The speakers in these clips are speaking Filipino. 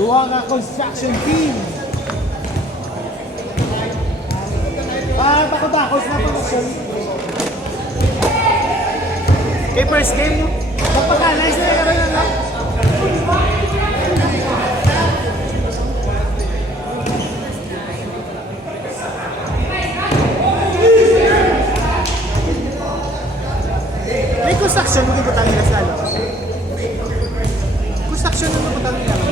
Suwanga Construction Team. Takot-takot na production. Okay, first game mo. Magpaka-nice na yung na lang. May construction mo kung tangin na salo. Construction mo kung tangin na.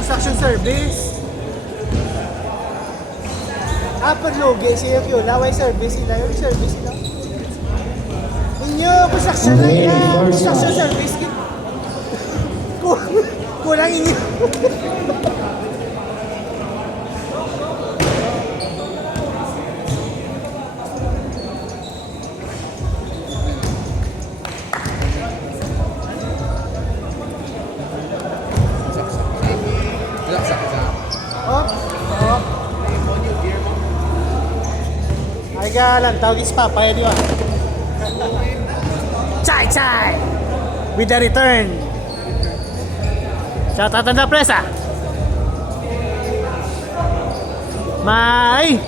Construction service. Perloge siya yung laway service sila. Yung service sila. Inyo, construction na yan. Construction service. Kulang inyo. Lang, tawag is papaya di ba? Chai Chai! With the return. Shout out na presa. May!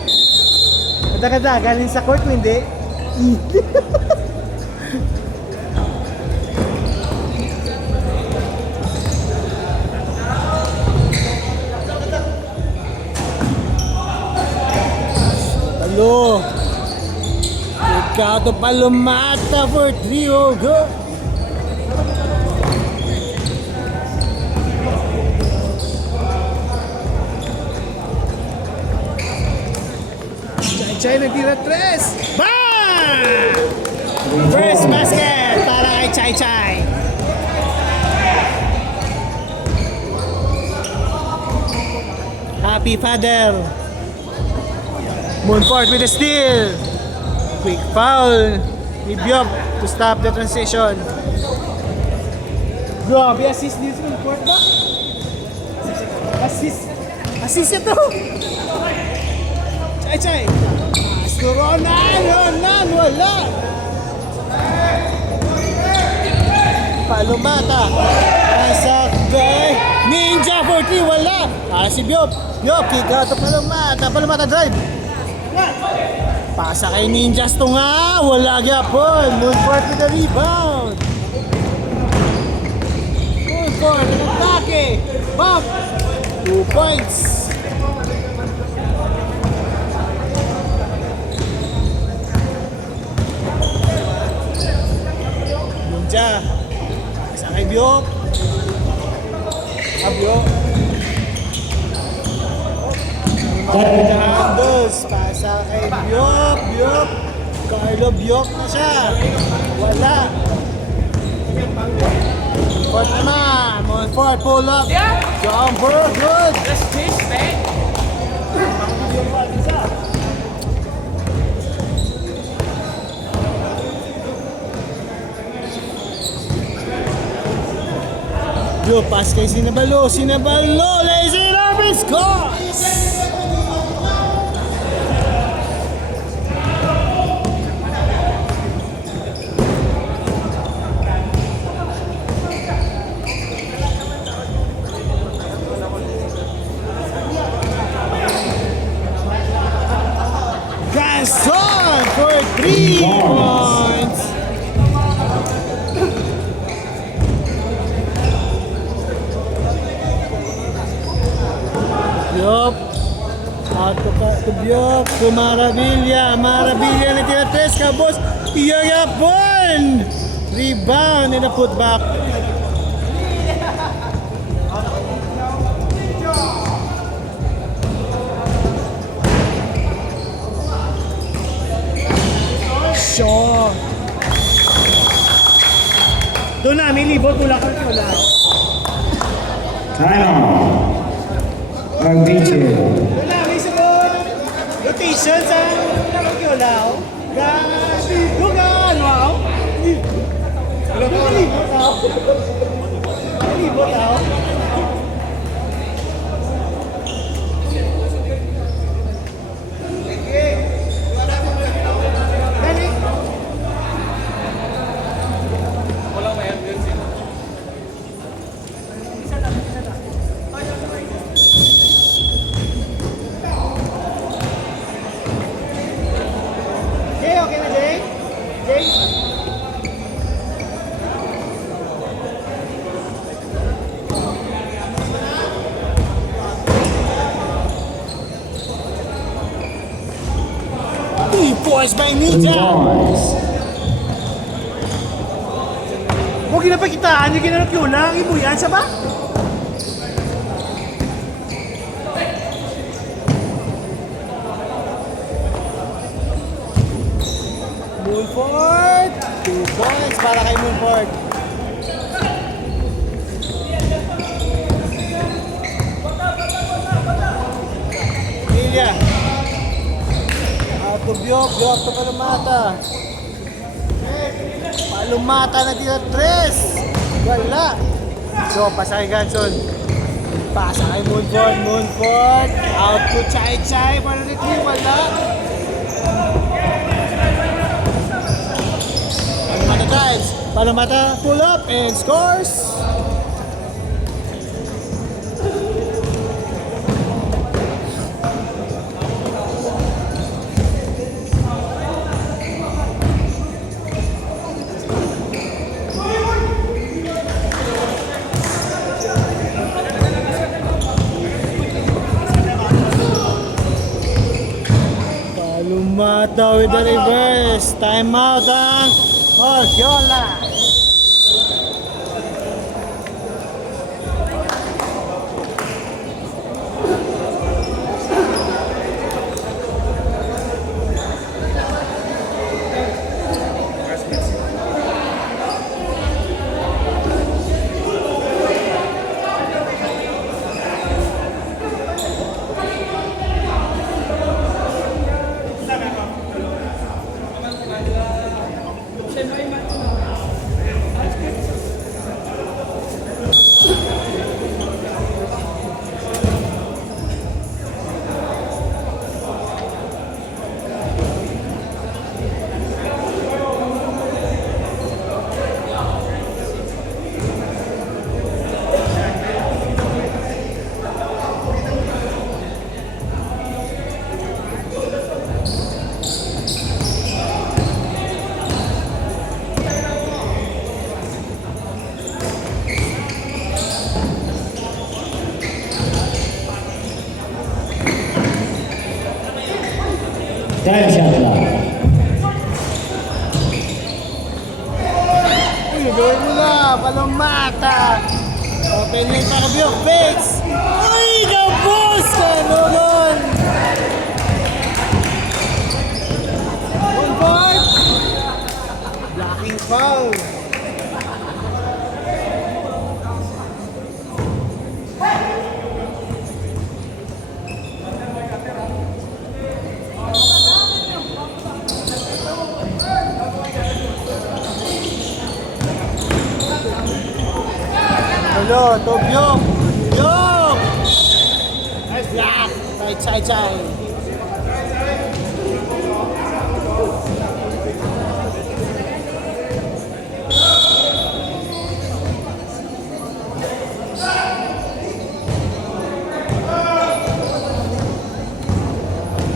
Kada-kada, galing sa court mo hindi? Hello! Ricardo Palomata for 3-0 go. Chay nagtira 3. Bang! First basket para kay Chay Chay. Happy father. Moonfort with the steal. Quick foul ni Biob to stop the transition. Grabe, assist dito ng court ba? Assist ito! Chay! Astro Ronan! Wala! Palomata! Nasa guy! Ninja 40! Wala! Si Biob! Kick out to Palomata! Palomata drive! Pasa kay Ninjas to nga, wala gyapon. Moonfort with the rebound. Moonfort, atake. Bump. 2 points. Ninja. Pasa kay Biok. Biok. Handles, pasa kay Biok. Carlo Biok na siya. Wala. Moonfort naman. Moonfort pull up. Jumper, good. Let's chase, man. Biok, pass kay Sinabalo. Lazy Robin scores! Gasol for 3 points. Biok. Out to Biok. To Maravilla. Maravilla na tira 3. Kabos. Iyagapon. Rebound and a putback. Shot. Doon na, may libot. Wala ka rin wala. Time on. Mag-teacher. Wala, may sagot. Rotation sa Pagkiolaw. Doon ka, ano ako? Doon ka libot ako. Libot ako. points by Ninja. Huwag ginapakitaan, yung ginanap yun lang, ibo yan, sa ba? Moonford, 2 points para kay Moonford. Ilya. Out to Biok to Palumata. Palumata na tira 3. Wala. So, pasa kay Ganson. Pasa kay Moonford. Out to Chai Chai para rin wala. Palumata drives. Palumata pull up and scores. Palumata with the reverse. Time out ang Orgiola. Time shot lang. Uy, gawin mo na, Palumata. Open lane para Biok, fakes. Uy, gabos ka, Nolon. Moonford. Blocking foul. Hello, to Biok. Biok! Nice block. Right side.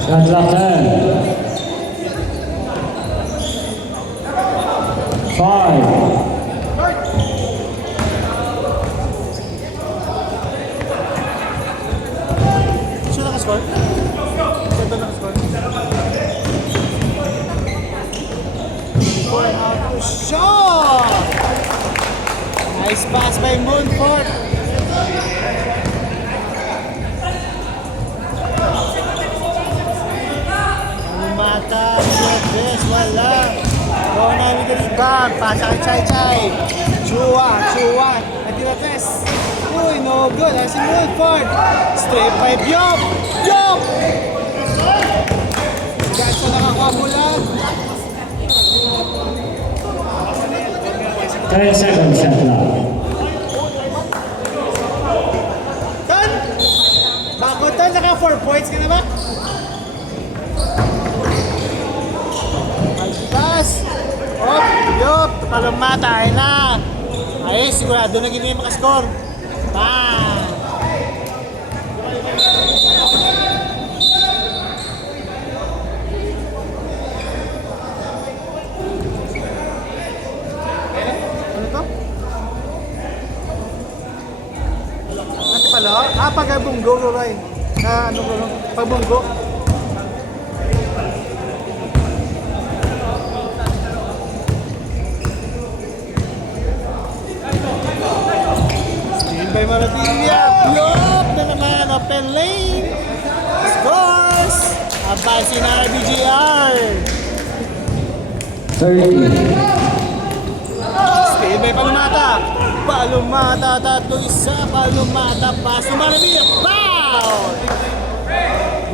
Shot clock 10. 5. Sino nakascore? Ito nakascore. Shot! Nice pass by Moonford. Palumata, Biok, wala. Rona with the rebound. Pasa kay Chai. Chua. Natira 3. Uy, no good. Ay si Moonford. Straight by Biok. Biok! Ganso nakakabulan. 10 seconds shot lang. Tan! Bago tan, naka 4 points ka na ba? Pass! Biok! Palumata, ay na! Ay, sigurado na gini makascore. Bang! Ano to? Ano pala? Pagabunggo, Roy. Pagbunggo. Maravilla, block na naman, open lane. Scores! Abansi na RBGR. 30. Stay by Palumata. Palumata, 3-1. Palumata, pass to Maravilla. Foul!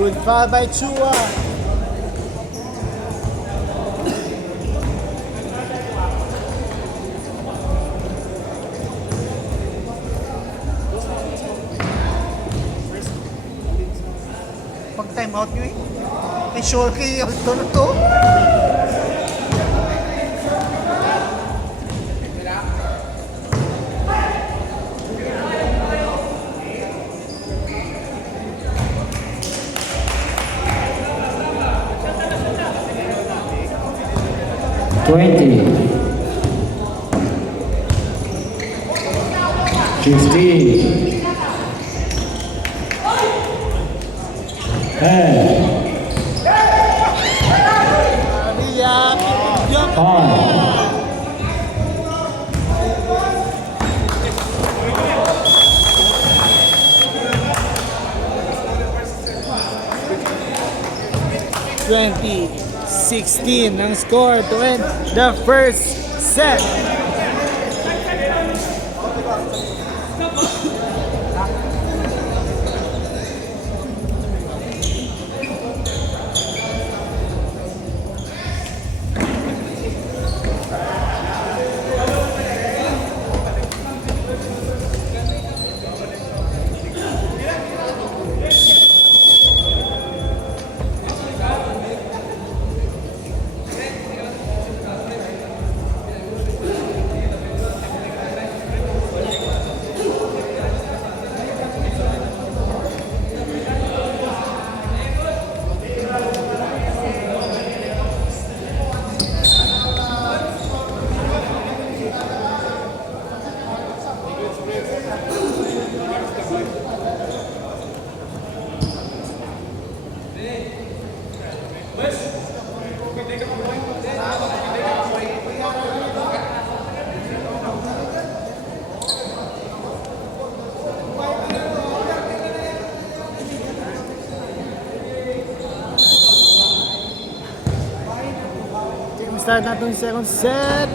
Good foul by Chua. Pag time out nyo eh. Ay, sure kayo ito na to. Twenty. 15. 10. Maravilla, yung 5. Twenty 16 ang score to end the first set. Start natin yung second set.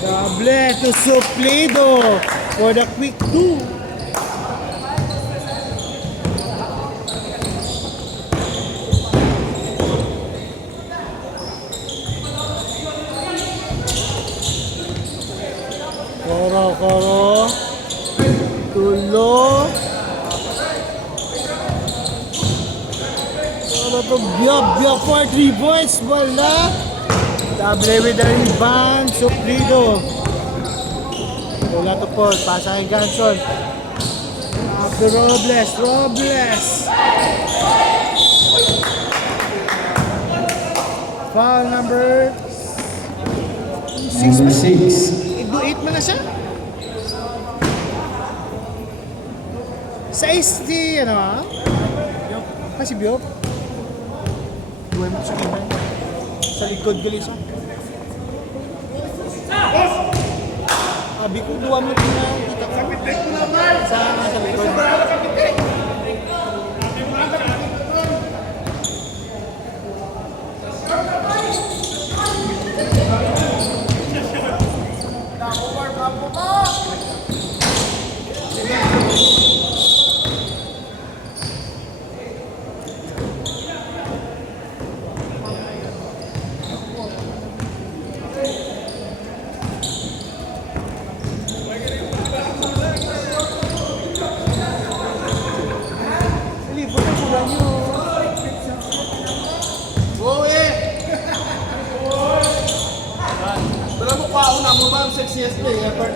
Double to Suplido for the quick 2. Koro. Tulo. To Biop for 3 points, wala. Double with the rebound, Suplido. Wala to Paul, pasa kay Ganson. After Robles. Foul number 6. Number 6. Do 8 mo na siya. Sa si, ano ha? Si Biop. Duwe mo sa iba. Sa likod galis ha. Abi ko duwa mo na kita ko. Sa likod. Sexiest player, but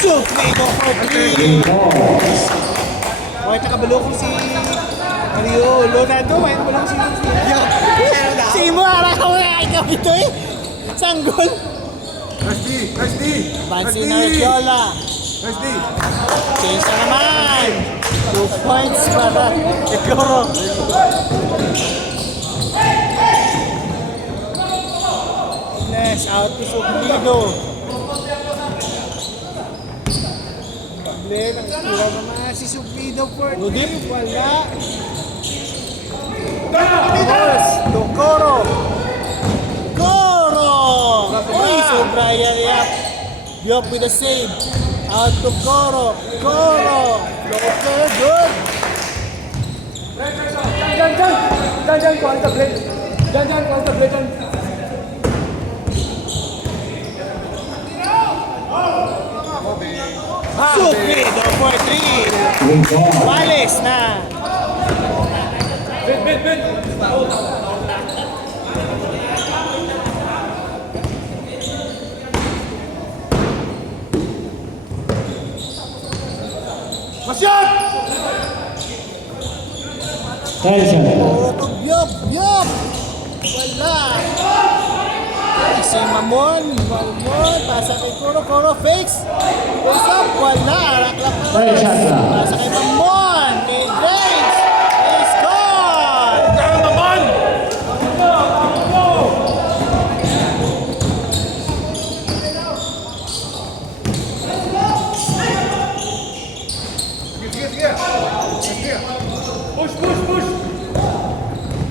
Suplido for 3. Why nakabalo ko si Mario Leonardo, why nakabalo ko si Mo, harap ko na ikaw ito eh. Sanggol. Rusty! Bansi na Riciola. Change na naman. 2 points para Egoro. Yes, out to Suplido. Glenn, ang tira naman si Suplido for deep. Wala. Yes, to Coro. Coro! Uy, sobra yap. Biop with a save. Out to Coro. Coro! Local, good. Diyan, kuha sa blade. Diyan, kuha sa blade. Suplido for 3. Rebound. Walis na. Masyad! 10 seconds. Puro Biop, Biop. Wala. Ay, si Mamon. Pasa kay Coro. Coro fakes. Face up. Wala. Araklap na. 3 shots left. Pasa kay Mamon. Kay Graves. Kay Scott. Kaya naman! Push!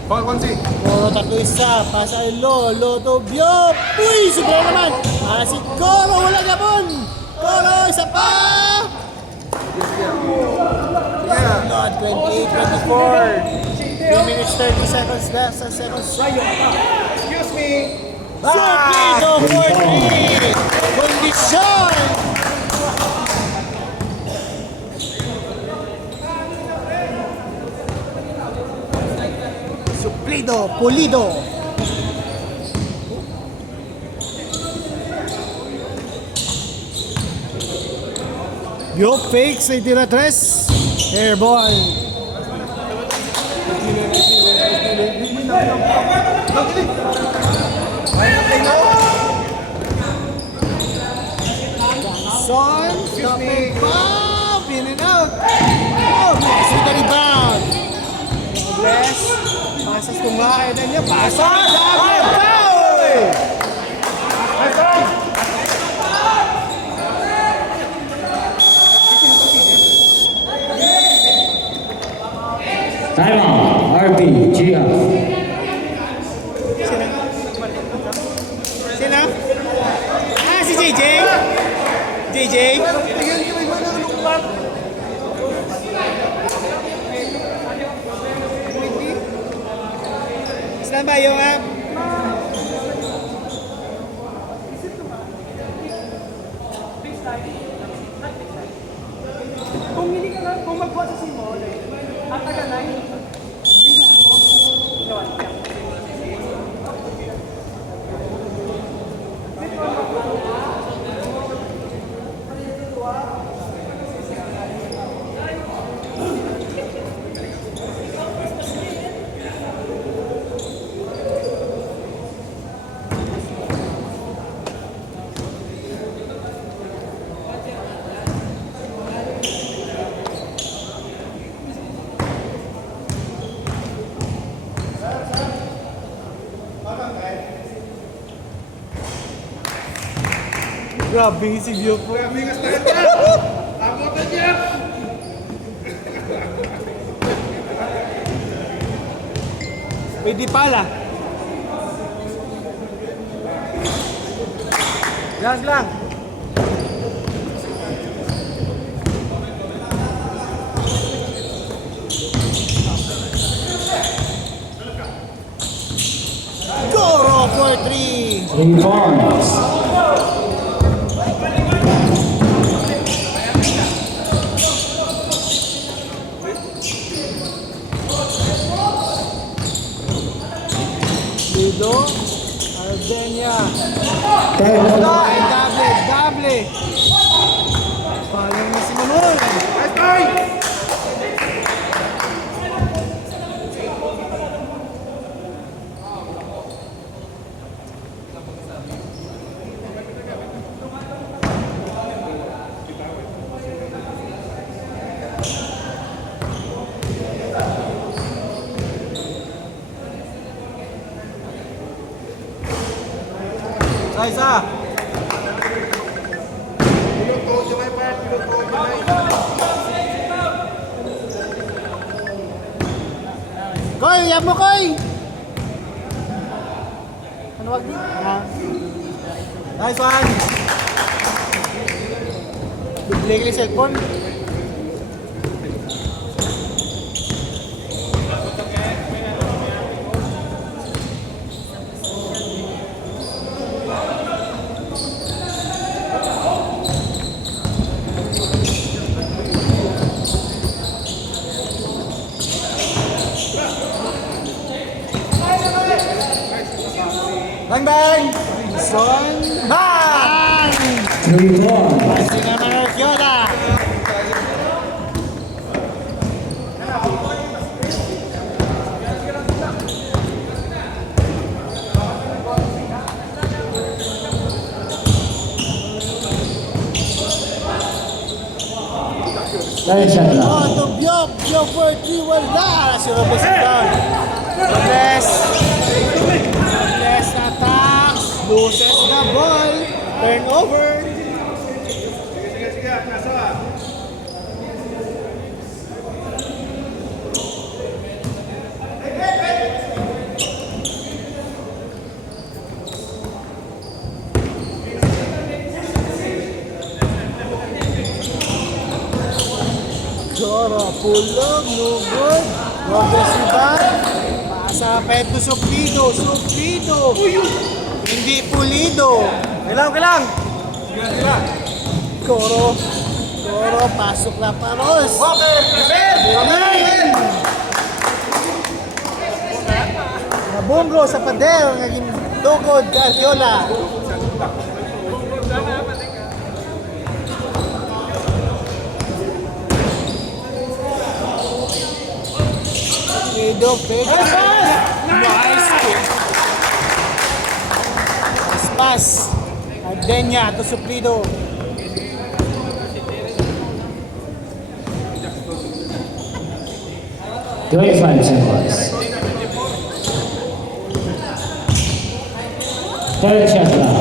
Ball, 1C. Coro tatlo isa. Pasa kay Lolo to Biop. Uy, sobra naman. Para si Coro. Wala gabon. Coro, isa pa. Not 28-24. 3 minutes 30 seconds left sa second strike. Excuse me. Suplido for 3. Kondisyon. Suplido, pulido. Yo fakes ay tira 3. Airball. Son, stopping pop, in and out. Oh, nice with the rebound. Bless. Pasas kumain na niya. Pasas! Double foul! Timeout. RB. GF. Sino? Ah, si JJ? JJ? Saan ba yung app? Kung hindi ka lang, kung magbuhat sa simo, at taga 9, Grabe si Vio po. Pwede pala. Gas lang. Coro for 3. 3 points. Lido. Albania. 10 Double. Paling na si Mamon. isa. Koy, yap mo, Koy! Ano wag din? Ha? Nice one! Biglig yung cellphone. Bang bang! Son! Bang! 3 points. Pasi naman ang Kyola! Third shot clock. Oh, to Biop! Biop for 3, wala! Si Robles is down. Robles! Robles attacks! Loses the ball! Turnover! Chora, pulog, no good. Robles rebound. Pasa pa ito Suplido. Suplido. Hindi pulido. Kailang! Coro. Coro, pasok na Paros. Nabunggo sa pader. Naging tugod kay Alfiola. Pedro. Nice pass. Ardenya to Suplido. $25 seconds. Third shot clock.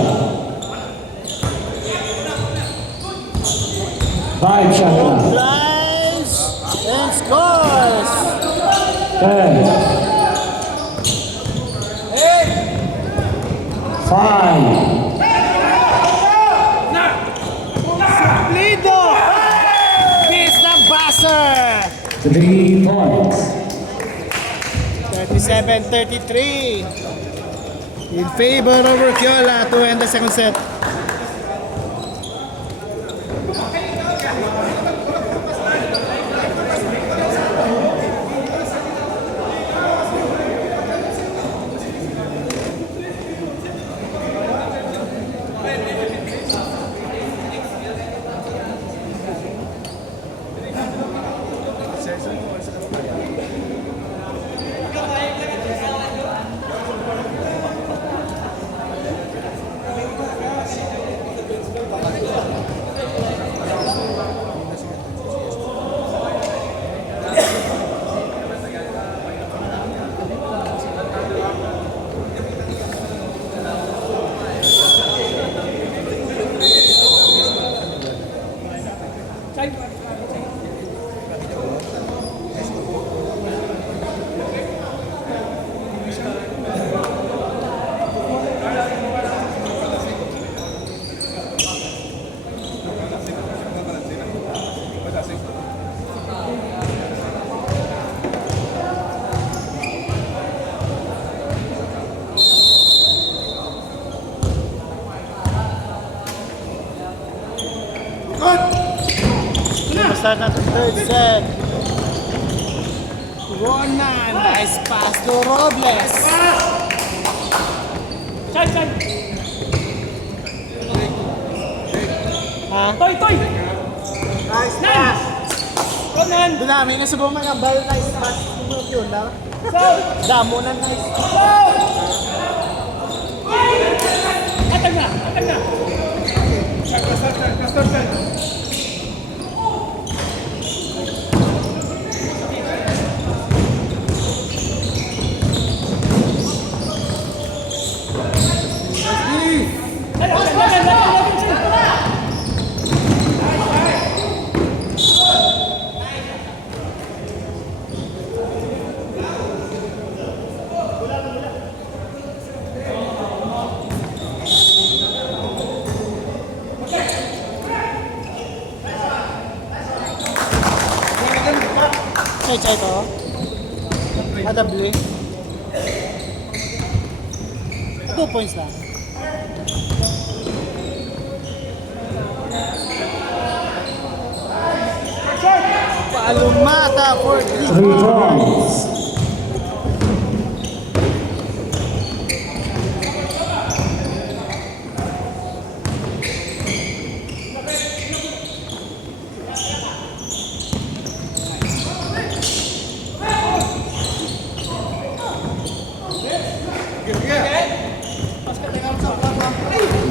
5 shot clock. Drives and scores. Third. 5. Suplido. Miss the buzzer. 3 points. 37-33 in favor of Urquiola to end the second set. Start na the third set. Ronan, nice pass to Robles. Side! Ha? Toy! Nice pass. Ronan! Dunami na subong mga ball, nice pass. Yun lang. Foul! Damo na nice pass. Foul! Atag na! Chai to? Double. 2 points lang. Palumata for 3 3 points. points.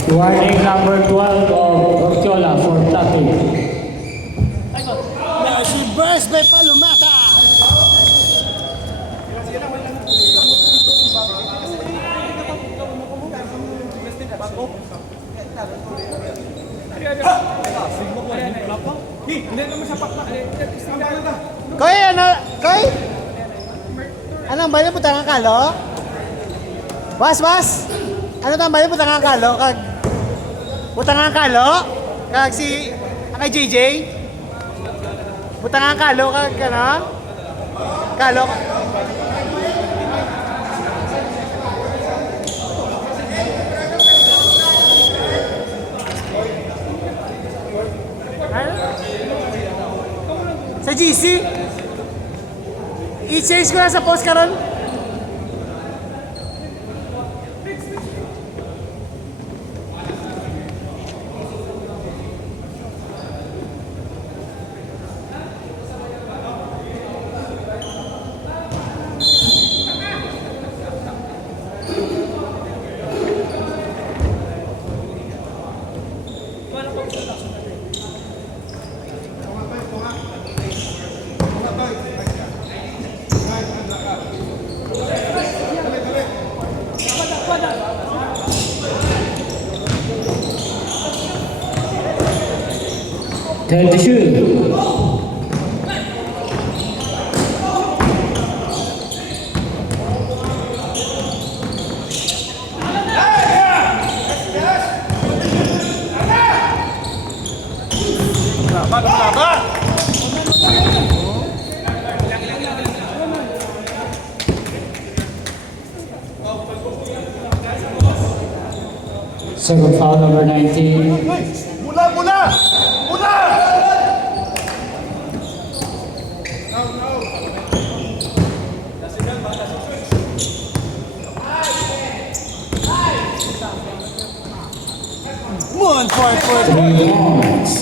Warning number 12 of Ortiola for tapping. Now she burst by Palumata. Koy, ano? Koy? Anong bayan po tangang kalo? Was? Ano tang bayan po tangang kalo? Putangang kalo? Kag si... Ang kay JJ? Putangang kalo kag ano? Kalo? Ano? Sa GC? I-change ko na sa post karon. Shoot. Second foul number 19. Mula! One point for 3 points.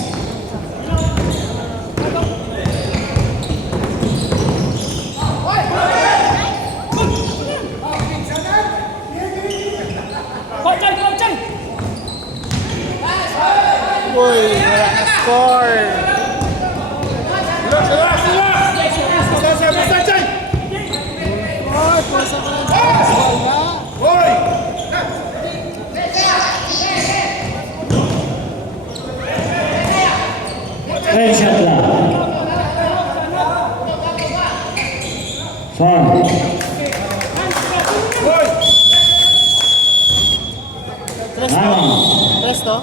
Uy, wala na score. Ay, pusa ka lang. Wala. Ten shot lang. 4. Tres to?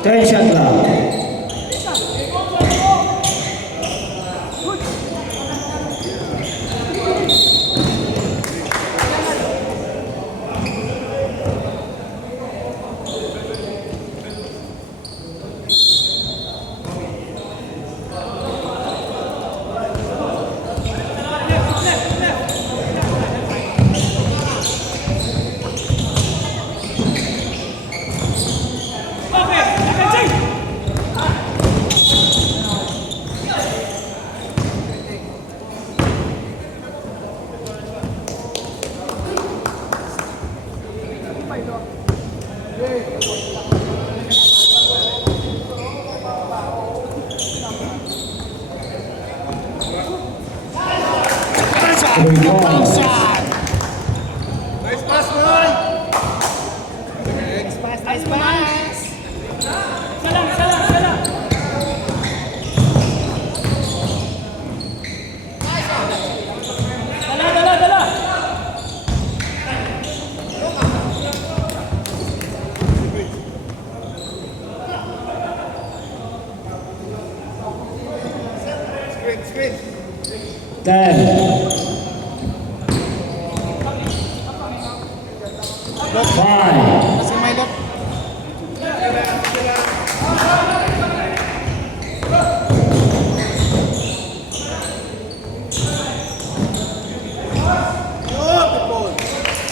Ten shot lang. 3 Foul points. shot! Nice pass, man! Nice pass, nice pass! Screen. 10, 5, Nasa may lock.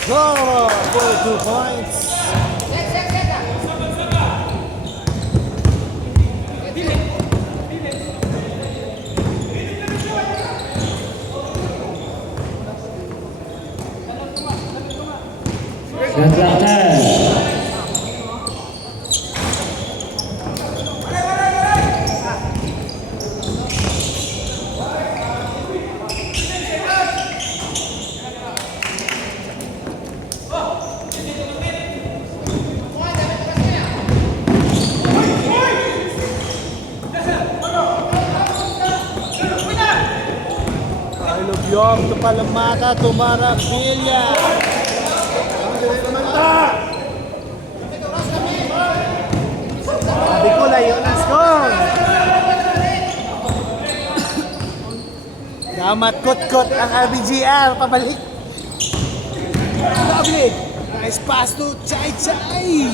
Go! 42 points. shot clock 10. Ilog yung tupalamata, tumarabilya. Sabi ko na yun ang score. Damat kot-kot ang RBGR. Pabalik. Pabalik. Nice pass to Chai Chai.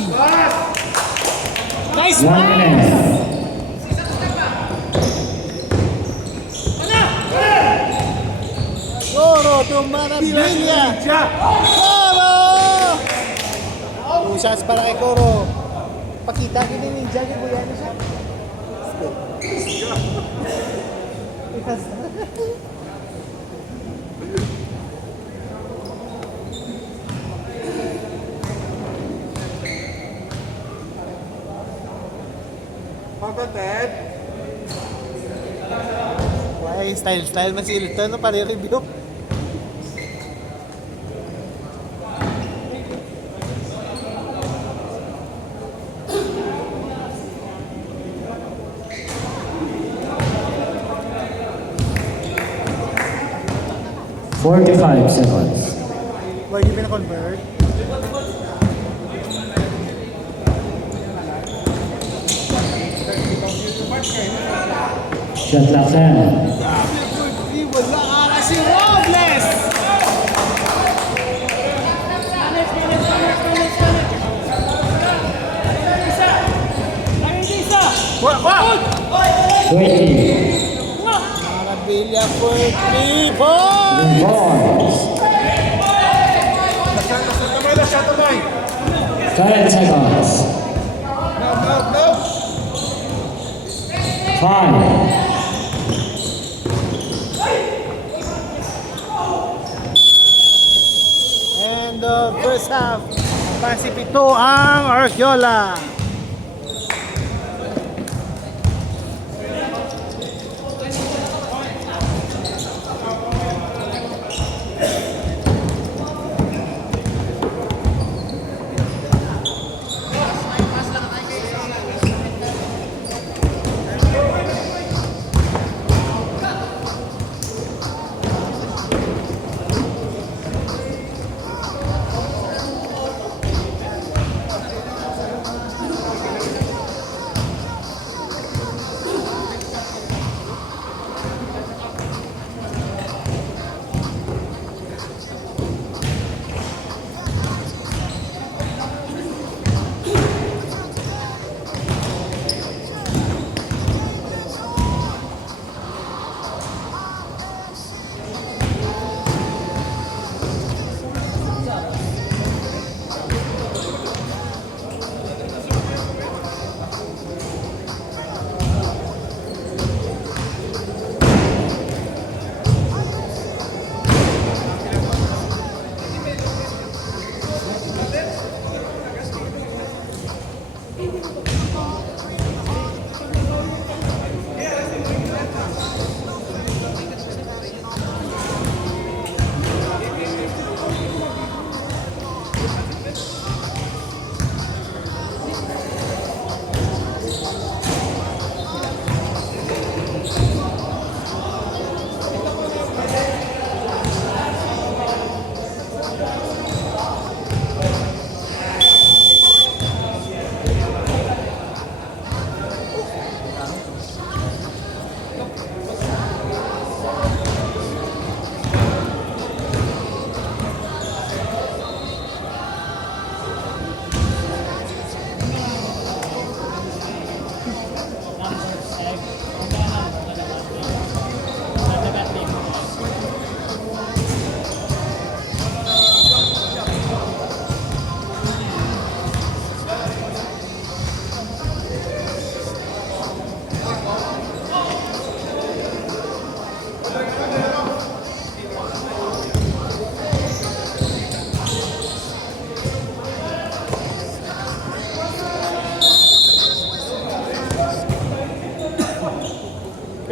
Nice 1 pass. minute. Goro tumarabilya. Goro! Two shots para kay Goro. Pakita ko ni Ninja, kay Kuya ano siya. Pagkated. Why, style man si Ilton, no? Pare-review. Forty-five seconds. Why, di ba na-convert? Shot clock 10. Wala ka na si Robles! Twenty. Marabilya for 3 points! 3 points. Shot naman. 10 seconds. No. 5, And the first half, Pasipito ang Arquiola.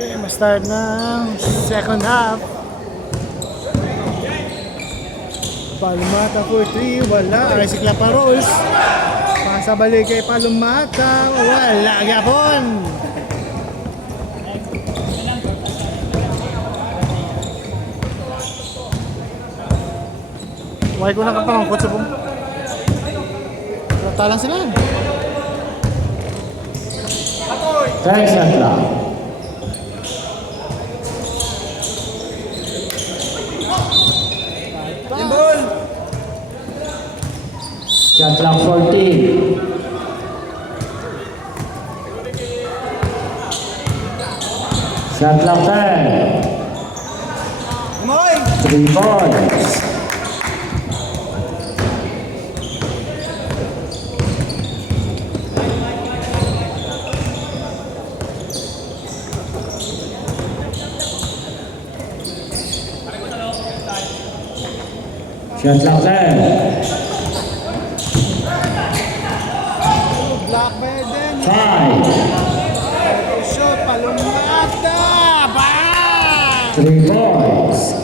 Okay, ma-start na second half. Palumata for 3, wala. Isaac Laparols. Pasabalik kay Palumata, wala gapon. Why ko nakapangkot sa pong. Talang sila. 10 shot clock. Timbol! Shot clock 14. Shot clock 10. Moy! 3 points. Shot clock 10. Black Beden. 5. Shot, Palumata! Bang! 3 points.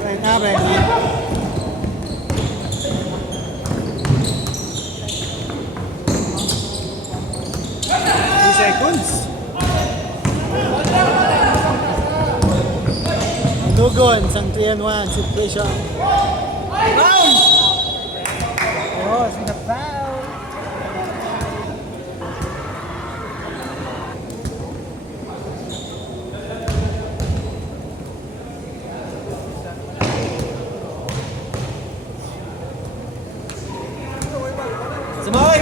Break na, break na. Seconds. Dugon, sang 3-1 situation. Foul! Oh, sina foul. Samoy!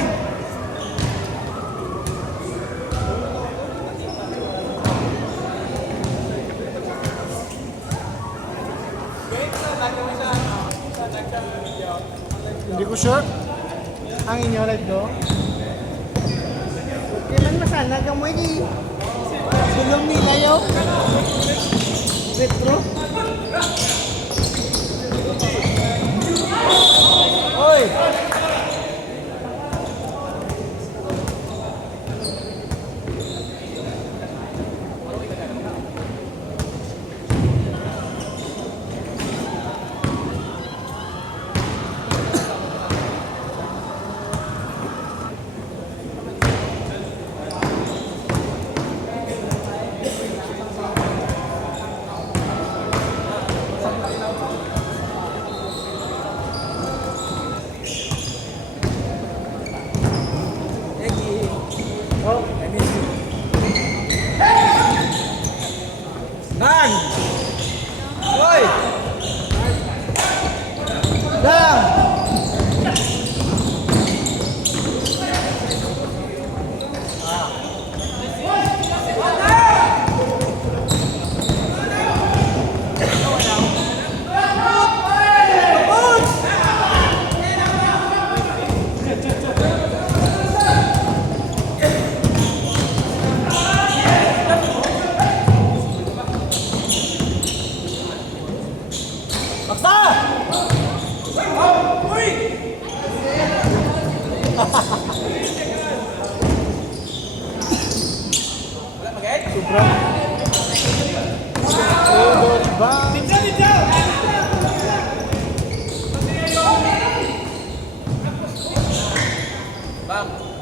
Hindi ko sure. Ang inyo right do. Di man masanag ang mo ini. Sulong nila yo. Retro. Oy! Oh, I miss you. Bang! Oy! Bang!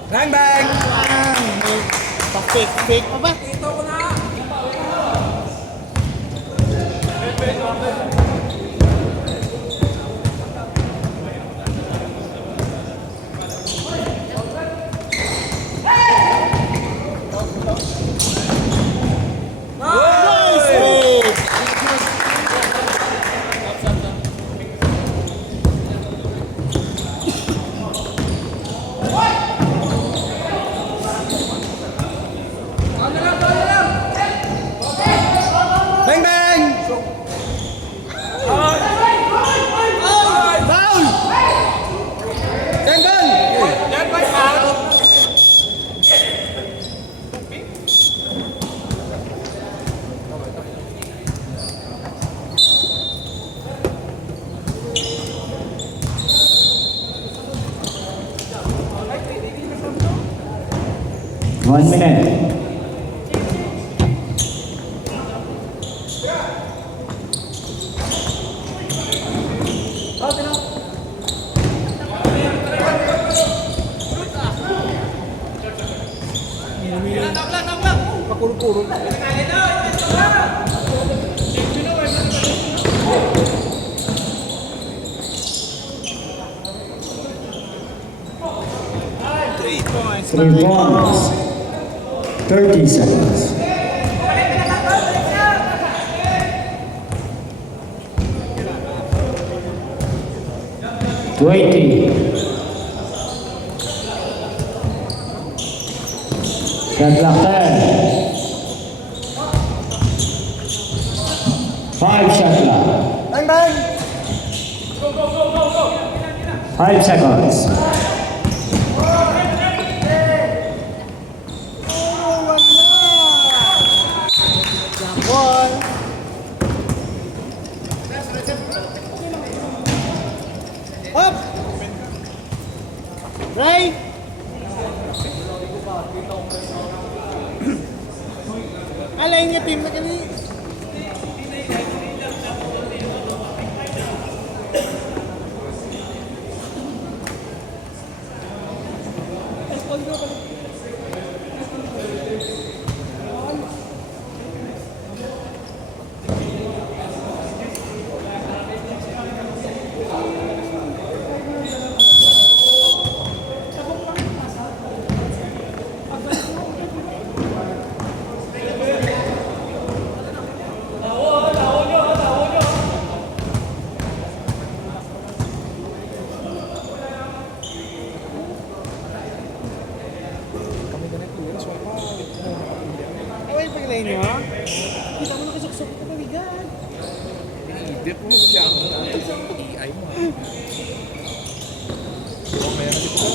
Bang bang! Pa-fake pa ba? Nice fake! Bang bang! 1 minute. Pakuro-puro. 3 points. 3 points. 30 seconds. Twenty. Shot clock 10. 5 shot clock. Bang, bang! 5 seconds. Ball. Up! Right! Alay niya team na kami. Ay, paglay niyo ha? Kita mo nakasuksok ka pabigan. Dip mo siya. EI mo. Mamaya na dito ka.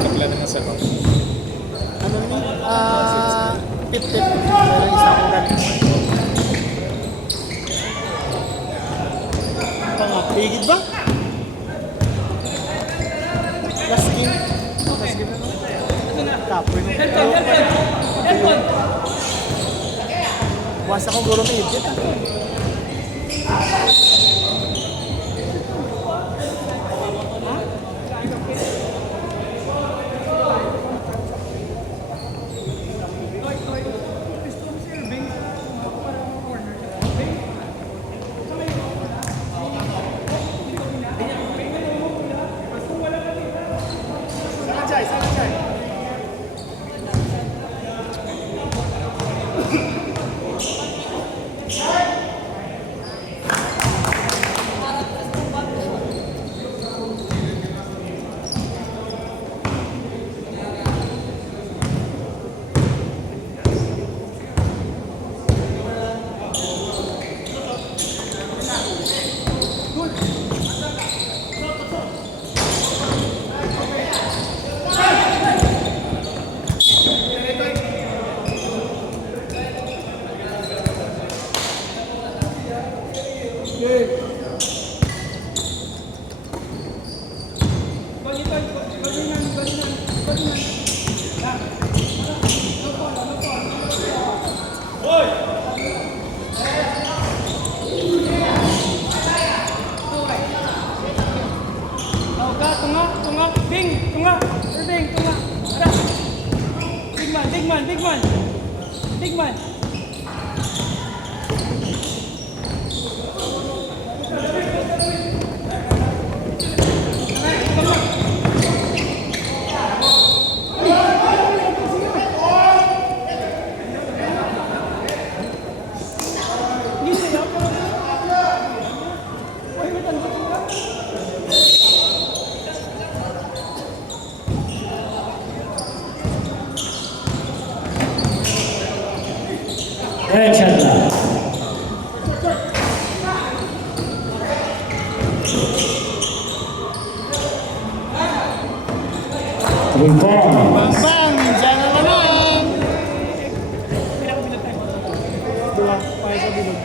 Kapila naman sa mga. Ano ni? Tip-tip. Pero isa akong galing. Pangapigid ba? Last game. Last game na no? Kapoy no? Headphone! Wasa kong guro na idit ah. Big man. Shot clock. Three points. Bang! Diyan na naman! Dua, pahay sa bilog.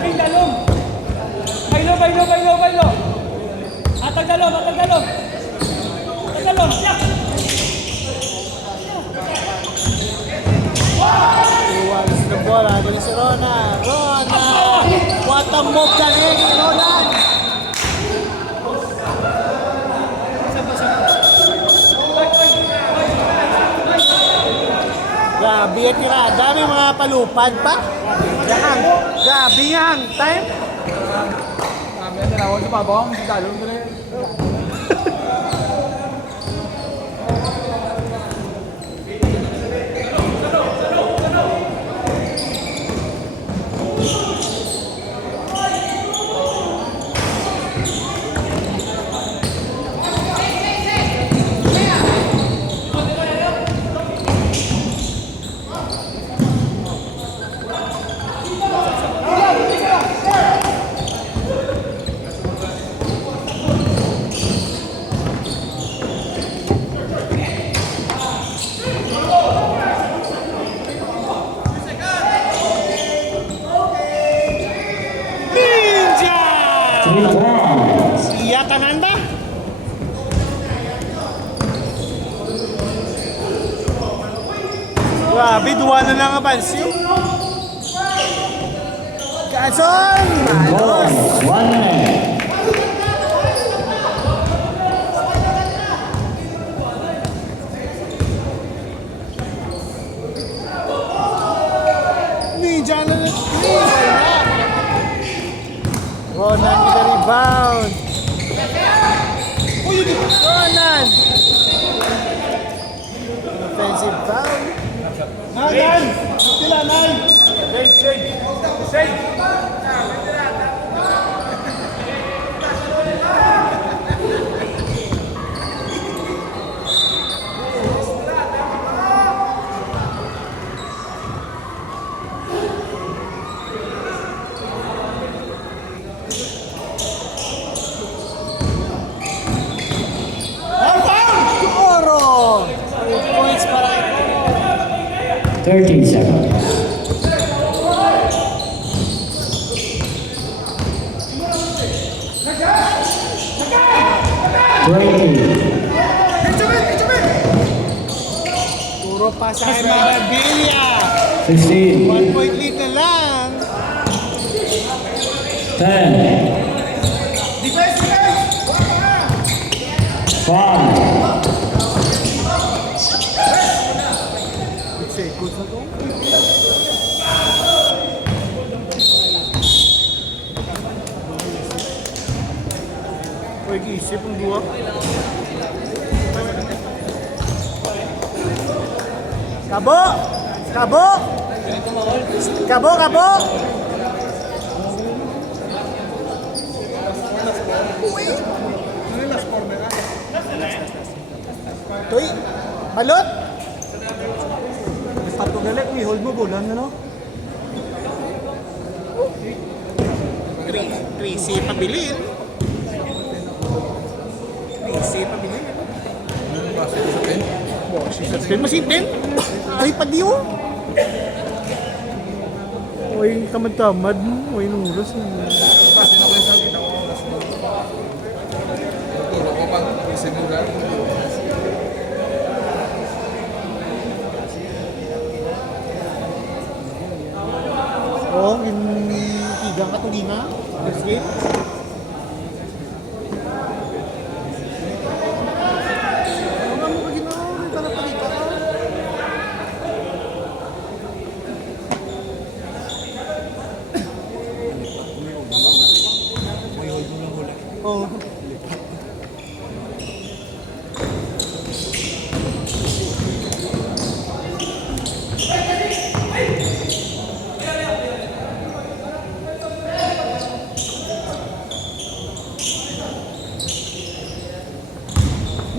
King dalom. Bailo. Atag dalom. Yak. Iwalis ng bola. Galing si Ronan. What a move galing si Ronan. Grabe yan tira. Dami mga palupad pa. Grabe yan. Time. Kami ang tinawag sa babawang si Dalong na rin. Ninja! 3 points. Iya kanan ba? Grabe, duwa na lang ang pansiyo. Kason! Malos! Points. 1 minute. Ninja na lang. Ronan with the rebound. Ronan! Offensive foul. Nagan! Sila, Nan! Shade! Oro! 8 points para kay 30 seconds. Puro pa sa kay Marabilia. 16, 1 point lead na lang. 10, 5, 6 seconds na to. Uy, isip ang duwa. Kabo! Kabo! Kabo! Toy, balot! Pato galit, hold mo bulan na no? 3C pabilin. 3C pabilin. Spin mo si Ben? Ay, padiyo! Uy, tamad-tamad mo. Uy, nuros mo. Kasi na kayo sa kita ko oras mo. Turo ko pa, sigura. Oo, yung tigang katulina. First game. Ano nga mo ka ginawa? May palapalita ka. Oo.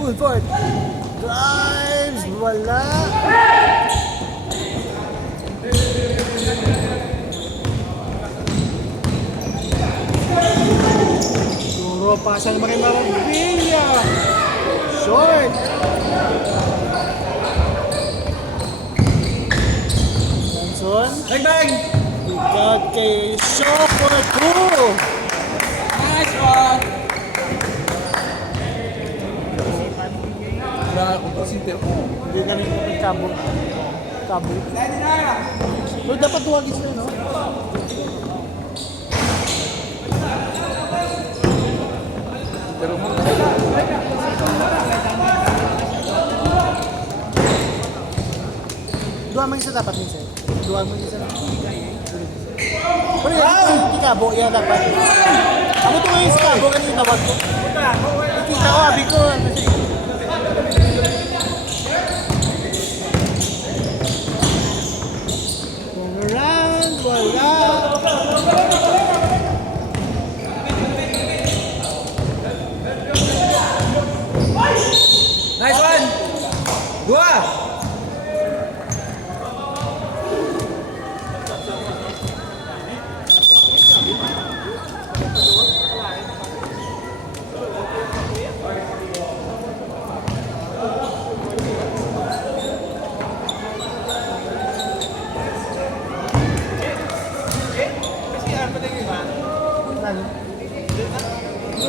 Woodford drives, wala. Duro, pasan naman kay Marabilia. Short. Johnson. Bang! God kay Shaw for 2. Nice one! Wala akong pasinter ko. Hindi na rin yung kabo. Kabo. So dapat tuwagin sila, no? Pero mo, Dua mo isa dapat minsan. Dua mo isa. Pero yan, hindi kabo. Yan dapat. Ako ito ngayon sa kabo. Ganun yung tawag ko. Nakita ko, abi ko. Turn around, wala. nice one! Dua!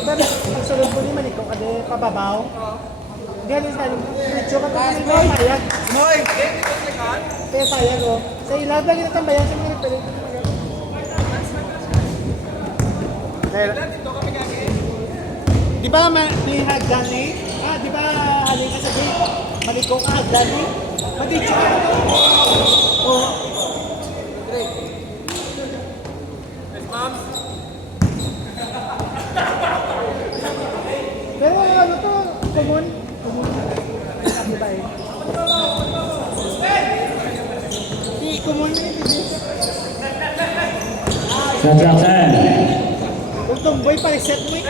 Pero pagsulod po ni Maniko, kada pababaw. Ganun sa medyo ka pa rin mga payag. Noy! Kaya payag o. Sa ilab lagi natambayan sa mga referente. Di ba may hagdan eh? Ah, di ba halin ka sa gate? Maniko ka hagdan eh? Matitsa ka na to. Oo. Pero ano to, common. Di ba eh? Di, common na yun. Shot clock 10. Kung tomboy pa reset mo eh.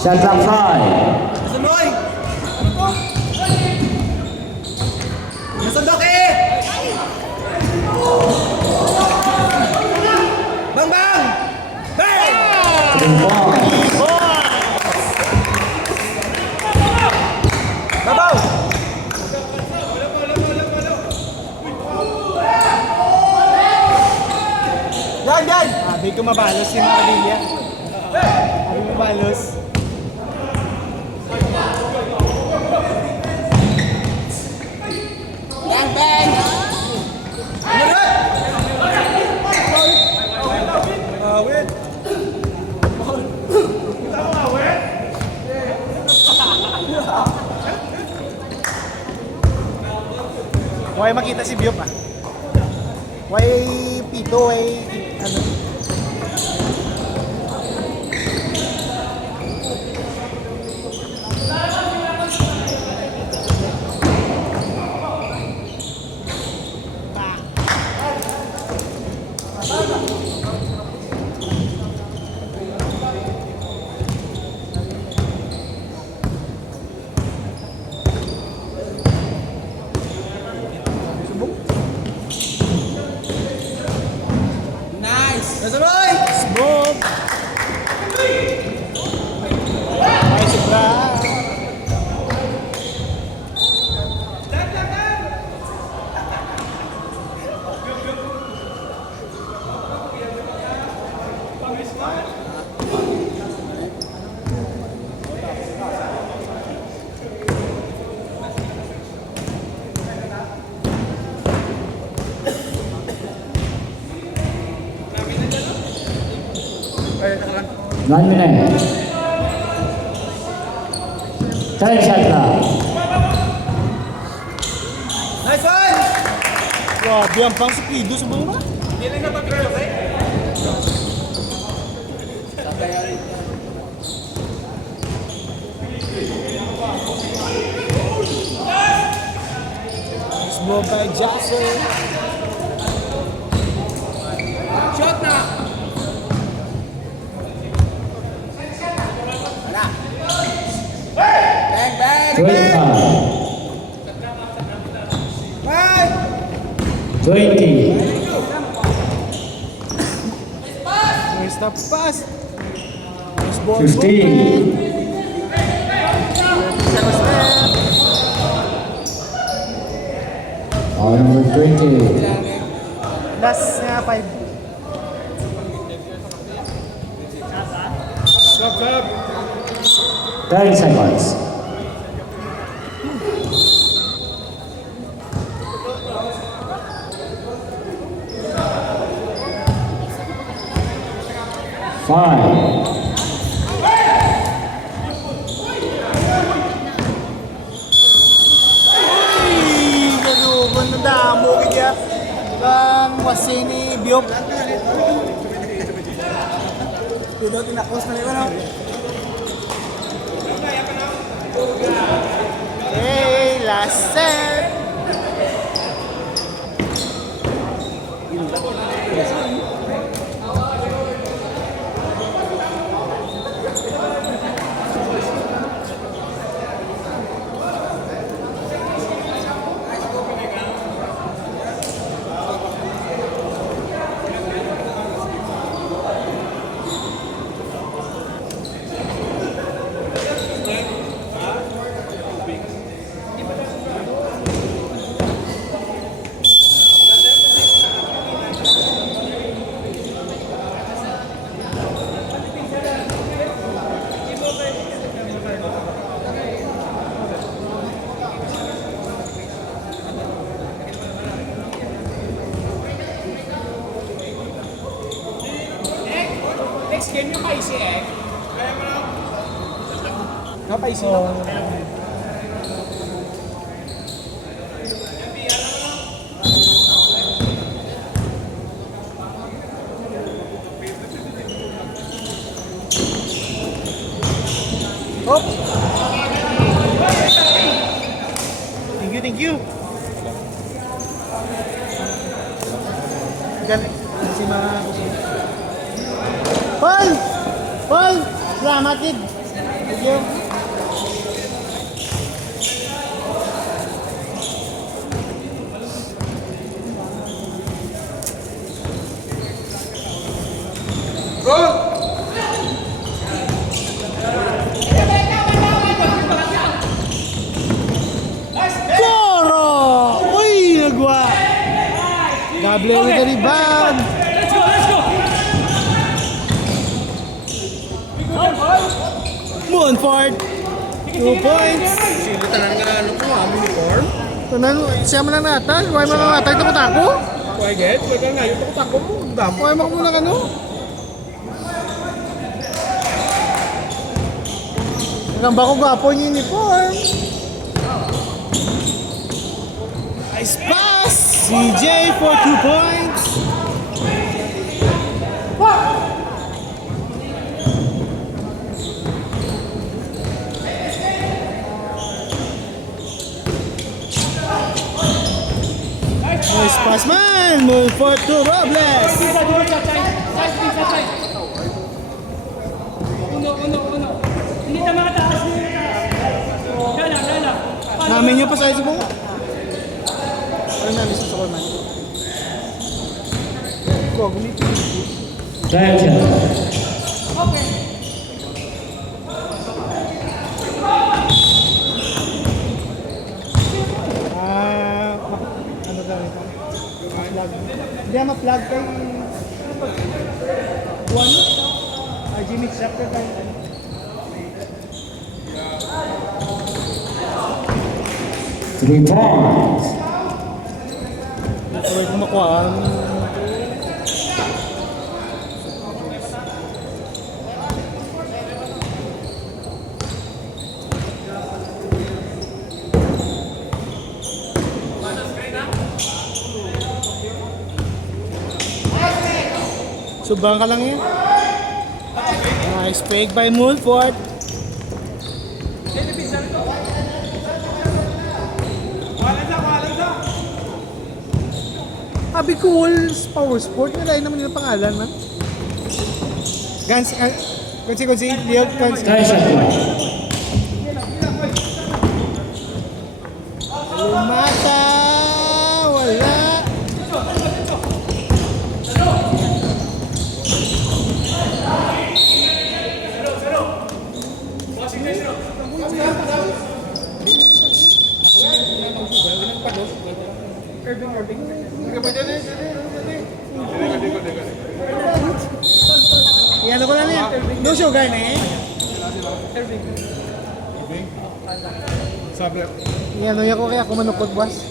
Shot clock 5. Nasa Noy! Nasa Doc eh! Bang bang! Bang! 3 points. Babaw! Yan, yan! Sabi ko mabalos si Maravilla. Sabi mo mabalos. Win! Huwag makita si Biop ah. Huwag pito, huwag ano. Nice! Nasa Noy! Smoke! Ay, sobra. Ay, nakakan. 1 minute. Third shot clock. Nice one! Grabe, ang pang supido sa mga. Smoke by Jackson. Shot na! Bang, bang! 20. Nice stop pass. Nice ball 15. movement. Foul number 20. Last nga 5. Stop, stop. 30 seconds. Five. Galuban na damo kaya ang wasini biyok. Ito tinakos na nila no. Hey, last set. Next game yung paisi eh. Napaisip Oh. ako. Hop! Thank you, thank you. Galing. Si mga Paul! Paul! Salamat, kid. Thank you. Goro! Uy, nagwa! Double with the rebound. Let's go, let's go! Moonford. 2 points. Sino tanan nga ano ko, uniform? Tanan, siya man lang natal. Huwag mo lang natal. Ito ko tako. Kuya get, wag nga yung takot mo, damo. Huwag mo muna ano. Hanggang ba ko gwapo yung uniform? Nice pass! CJ for 2 points. Nice pass man! Move for 2 Robles! Pizza, doon sa side. Side, pizza, side. Uno. Hindi na makataas niya. Gala. Namin nyo pa sa isa po. Ano namin sa sakol man? Go, gumiti. 10 seconds. Okay. Ano gawin ka? Ma-plug. Hindi ma-plug kay... One? Jimmy chapter tayo. 3 points. Huwag kong makuha. Subang ka lang yun. Nice fake by Mulford. Abi cool, power sport. Nalain naman yung pangalan, man. Guns, kunsi, Liog, Guns. 10 seconds. Irving. Yan ako lang yan. No sugar na eh. Irving. Sabi, Yan ako kaya ako manukod boss.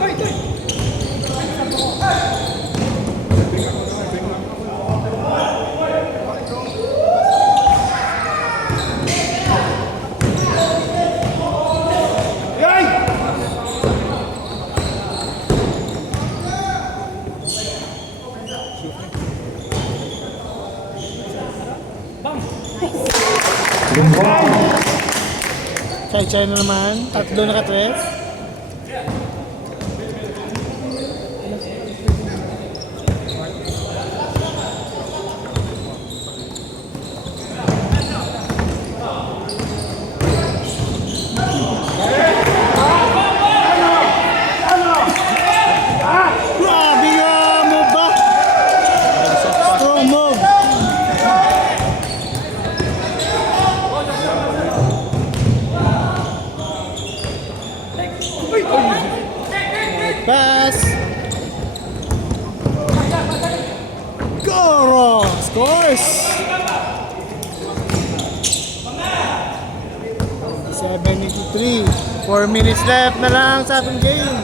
Ay, Toy. Three points. Chay na naman. Tatlo na ka-tres. Grabe nga mo ba? Strong move. Pass. Goro scores. 73. 4 minutes left na lang sa ating game.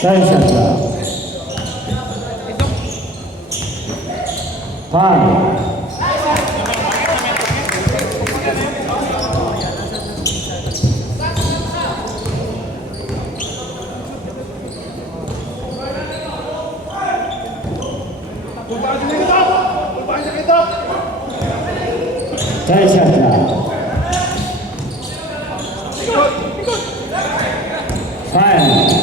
Ten shots left. 5. Ten shots left. 5.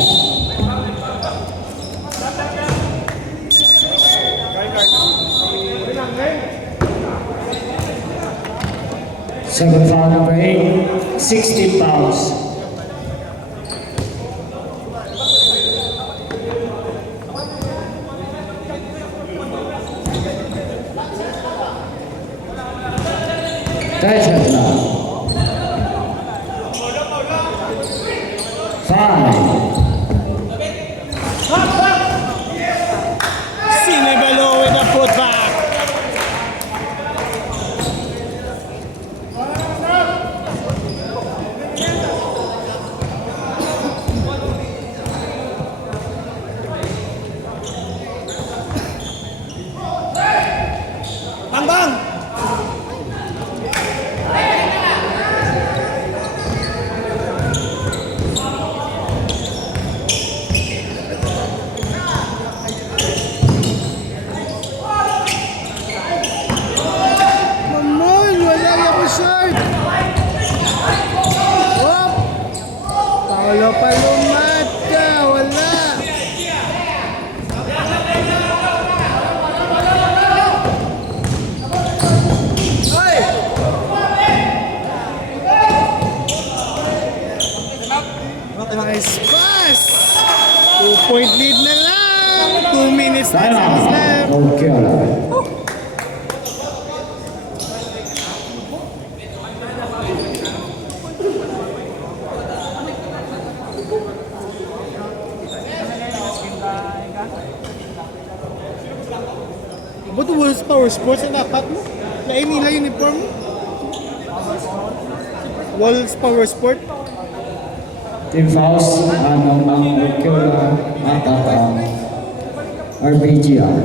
Second foul number 8, 16 fouls. Ten shots left. 5. Sinegalo with a putback. Bang! Mamon, wala na ako short. Hop! Paolo Palomata, wala. Nice pass! 2-point lead na lang. 2 minutes na Time seconds out. left. No kill. Ba't Wolves Power Sports ang dapat mo? Lain nila uniform mo? Wolves Power Sport? Team fouls, ang kill at ang RBGR.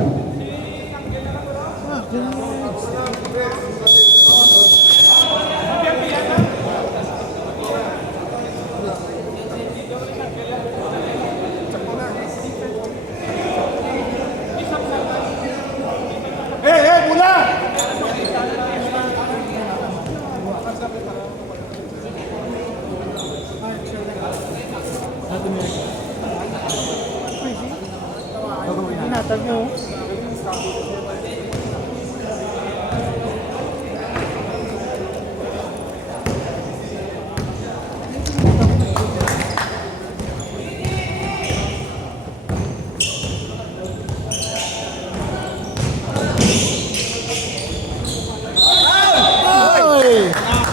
mula! Natag nyo.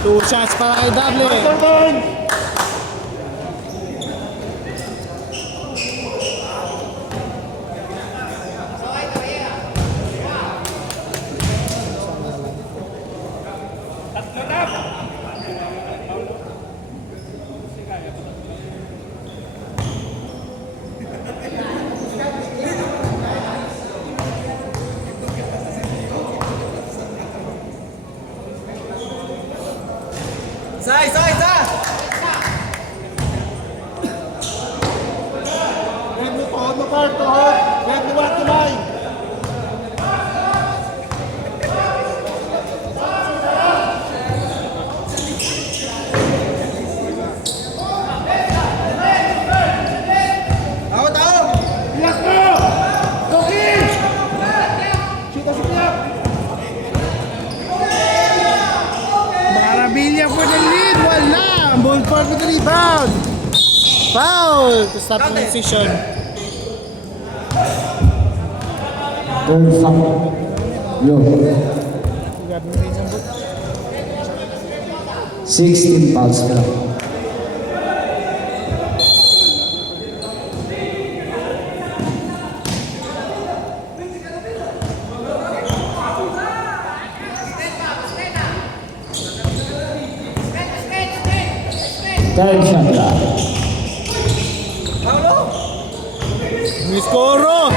2 shots para kay Dable. Red mo tuhod mo, Carl, tuhod. Red mo wala tumay. Block mo! Cookie! Shoot us block! Marabilia for the lead. Wala! Moonford with the rebound. Foul to stop the transition. Third foul. Low. 16 fouls ka lang. Third shot lang. Miss Coro!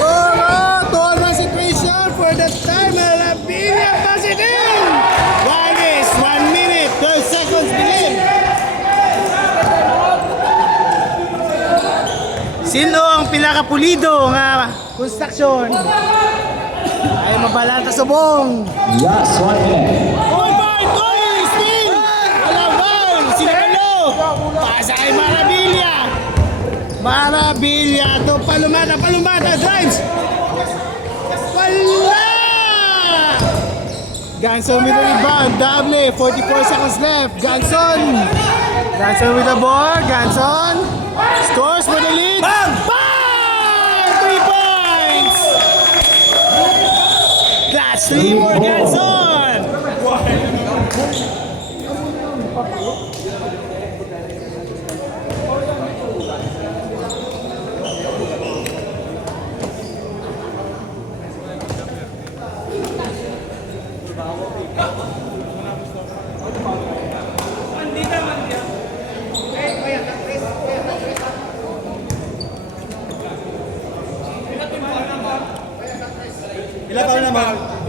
Coro! Tuwan ang situation for the time. Marabilia pass it in! 1 minute, 12 seconds begin. Sino ang pinakapulido nga construction? Ay mabalanta subong. Yes, 1 minute. Oh my God! Spin! Alaban! Sinabalo! Pasa kay Marabilia! Marabilia! Ito palumata! Drives! Wala! Ganson with the rebound. Dable, 44 seconds left. Ganson with the ball. Ganson scores for the lead. Bang! Bang! 3 points! That's 3 for Ganson!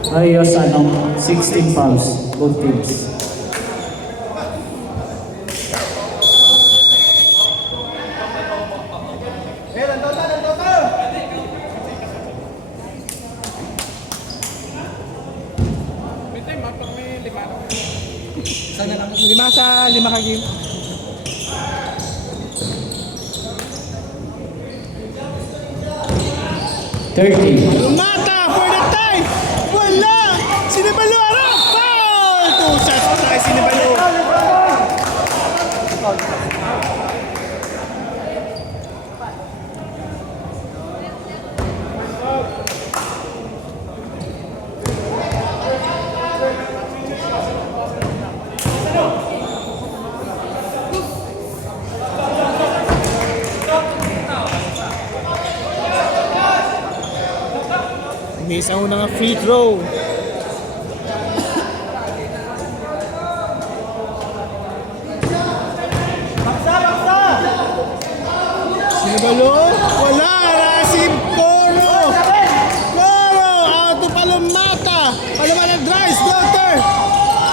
Ayos, 16 fouls. Both teams. Lima sa 5 ka game. Lumata for the time! Wala! Sinibalo! Harap! Foul! 2 shots para kay Sinibalo. Miss ang unang free throw. Sinibalo? Wala! Si Coro! Coro! Out to Palumata! Palumata drives! Daughter!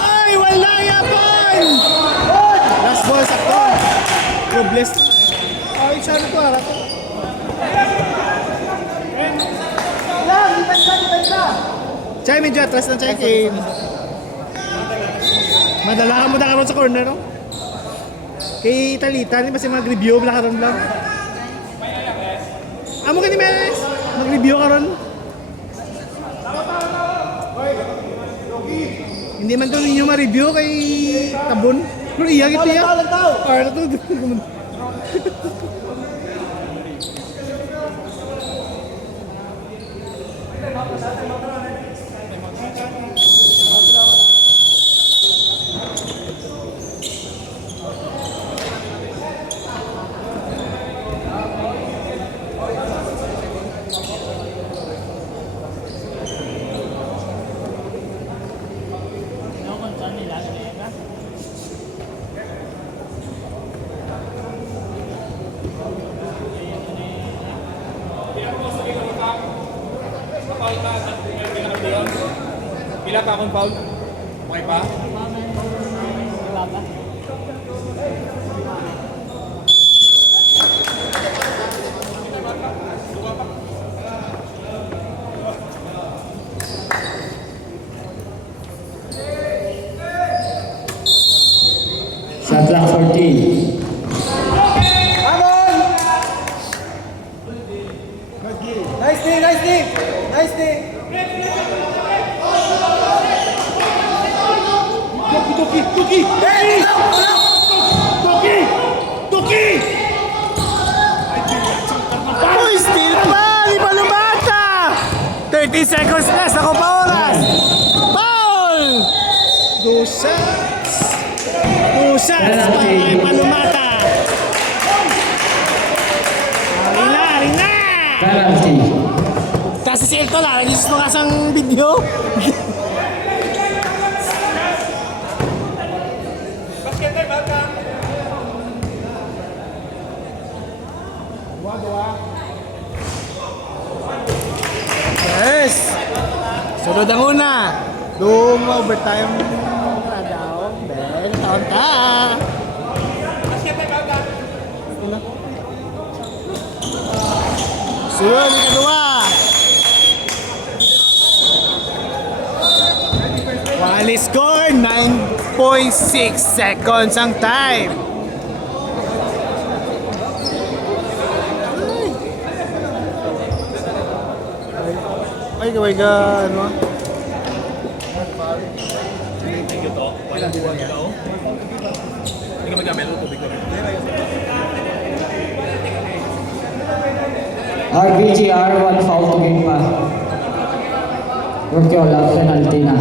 Ay! Wala yapan! Last ball sakto. God bless. Ay, sabi ko harap. Chay, medyo atras ng Chay kay... Madala ka mo na karoon sa corner, no? Kay Talita, di ba siya mag-review? Wala karoon lang. Amo ka ni Menes? Mag-review karoon? Hindi man ito ninyo ma-review kay Tabon. Pero iya, ito iya. Para na ito. Pila pa akong foul? Okay pa? Shot clock 14. Come on! Nice D, nice D! Nice D! Tuki! Tuki! Hey! Tuki! Tuki! Uy, still pa! Di pa lumata! 30 seconds less. Ako pa oras. Foul! 2 shots. 2 shots para kay Palumata. Arina! Arina! Penalty. Kasi si Elton lang. Nagis mo nga sang video. Yes! Sunod ang una. Doon overtime na daw. Then, taon-ta. Sunod ang kadua. Wally score 9.6 seconds ang time. Ay, kaway ka, ano? RBGR, 1 foul to game pa. Workyola, penalty na.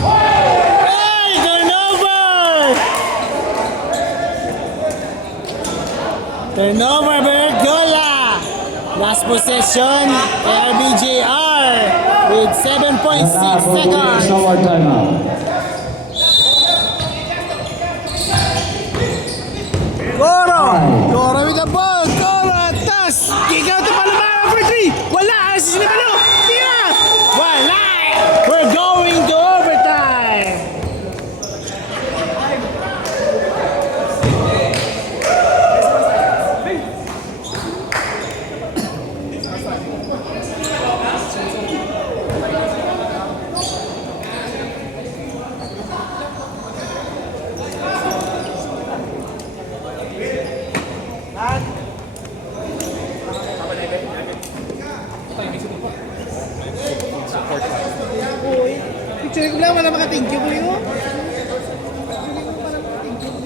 Hey, turnover! Turnover, Bergola! Last possession, RBJR with 7.6 seconds. No more timeout. Goro! Goro with the ball! Goro! Tas! Kick out to Palomar for 3! Wala! Asis ni Palo! Tira! Wala! We're going to overtime! Picture ko lang, wala maka-thank you ko yun.